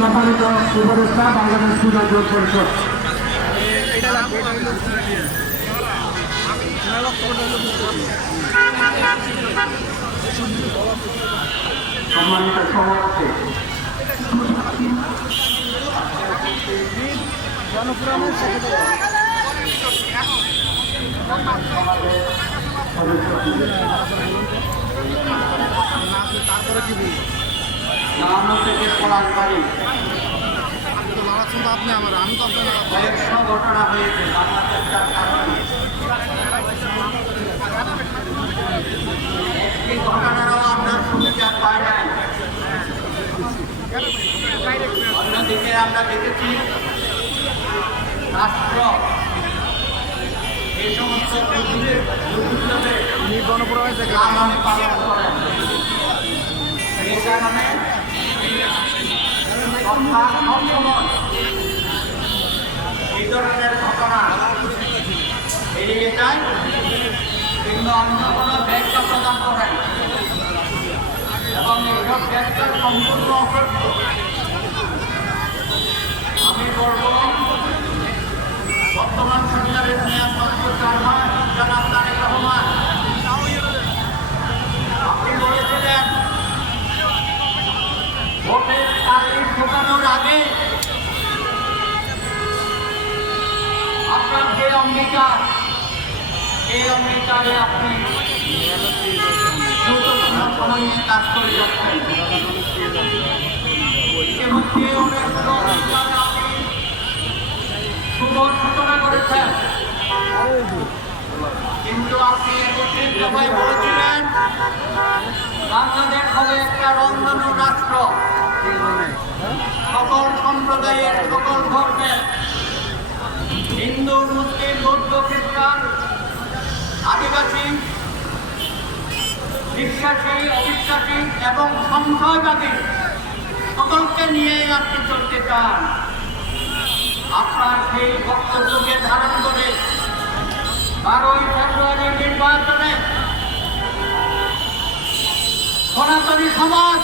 সম্মানিত উপদেষ্টা বাংলাদেশ ক্রীড়া জোট পরিষদ সম্মানিত সভাপতি জনপুরাণের তারপরে কি বলবো নাম থেকে পলাশবাড়ি আপনি আমার আমি তো আপনার কয়েকশো ঘটনা হয়েছে একটি ঘটনারও আমরা সুবিচার পাই নাই। অন্যদিকে আমরা দেখেছি রাষ্ট্র এই সমস্ত গণপুরাণের থেকে লালন পালন করেন। এই কারণে সরকার সবসময় এই ধরনের ঘটনা এড়িয়ে যায় কিংবা অন্য কোনো ব্যাখ্যা প্রদান করেন এবং এইসব ব্যাখ্যা সম্পূর্ণ অসত্য। আমি বলব বর্তমান সরকারের নিয়ামত চেয়ারম্যান জনাব তারেক রহমান আপনি বলেছিলেন ভোটের তারিখ ঢোকানোর আগে আপনার যে অঙ্গীকার এই অঙ্গীকারে আপনি দ্রুততম সময়ে কাজ করে যাচ্ছেন। ইতিমধ্যে অনেকগুলো অঙ্গীকারে আপনি শুভ সূচনা করেছেন, কিন্তু আপনি একত্রিত দফায় বলেছিলেন বাংলাদেশ হবে একটা রন্ধন রাষ্ট্র, সকল সম্প্রদায়ের সকল ধর্মের হিন্দু মুসলিম বৌদ্ধ খ্রিস্টান আদিবাসী বিশ্বাসী অবিশ্বাসী এবং সংশয়বাদী সকলকে নিয়ে আপনি চলতে চান। আপনার সেই বক্তব্যকে ধারণ করে 12ই ফেব্রুয়ারির নির্বাচনে সনাতনী সমাজ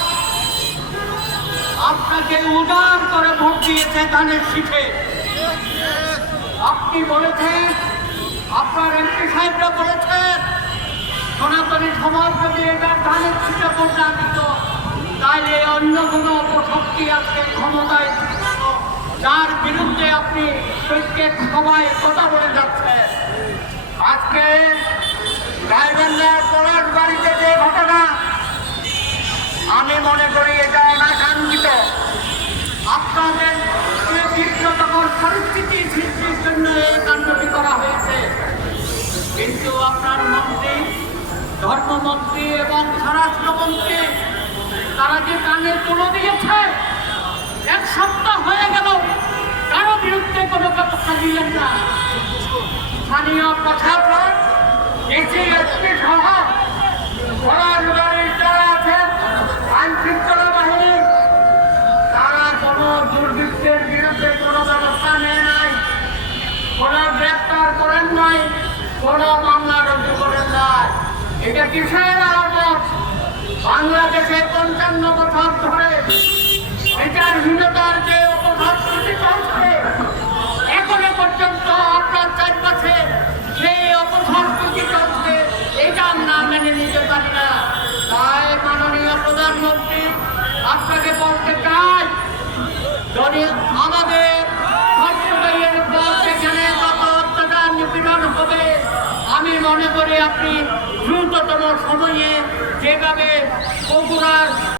আপনাকে উদার করে ভোট দিয়েছে ধানের শীষে। আপনি বলেছেন, আপনার এমপি সাহেবরা বলেছেন সনাতনী সমাজ যদি এবার ধানের শীষে ভোট না দিত তাহলে অন্য কোনো অপশক্তি আজকে ক্ষমতায় যার বিরুদ্ধে আপনি প্রত্যেক সভায় কথা বলে যাচ্ছেন। আজকে গাইবান্ধার পলাশবাড়িতে যে ঘটনা, আমি মনে করি এটা অনাকাঙ্ক্ষিত। আপনাদের তীব্রতম পরিস্থিতি সৃষ্টির জন্য এই কাণ্ডটি করা হয়েছে, কিন্তু আপনার মন্ত্রী, ধর্মমন্ত্রী এবং স্বরাষ্ট্রমন্ত্রী তারা যে কানে তুলে দিয়েছে, 1 সপ্তাহ হয়ে গেল কারো বিরুদ্ধে কোনো ব্যবস্থা দিলেন না। স্থানীয় প্রশাসন এসি এসপি সহ পলাশবাড়ির যারা আছেন আইন শৃঙ্খলা বাহিনী তারা কোনো দুর্বৃত্তের বিরুদ্ধে কোনো ব্যবস্থা নেয় নাই, কোনো গ্রেপ্তার করেন নাই, কোনো মামলা রুজু করেন নাই। এটা কিসের আলামত? বাংলাদেশে 55 বছর ধরে বিচারহীনতার যে অপসংস্কৃতি চলছে, এখনো পর্যন্ত আপনার চারপাশে সেই অপসংস্কৃতি চলছে, এটা আমরা মেনে নিতে পারি না। তাই মাননীয় প্রধানমন্ত্রী আপনাকে বলতে চাই, আমাদের সম্প্রদায়ের উপর যেখানে যত অত্যাচার নিপীড়ন হবে, আমি মনে করি আপনি দ্রুততম সময়ে যেভাবে বগুড়ার